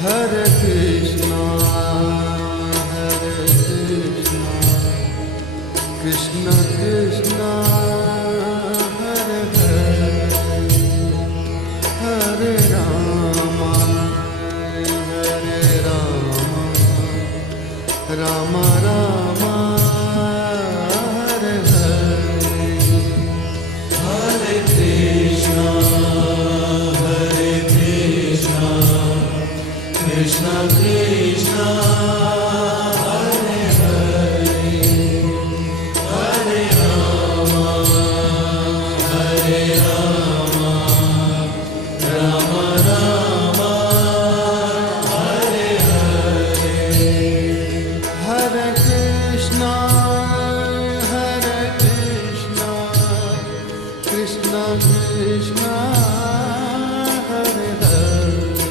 Hare Krishna, Krishna Krishna, Hare Hare, Hare Rama, Hare Rama, Rama Rama, Hare Hare, Hare Krishna, Hare Krishna, Krishna Krishna.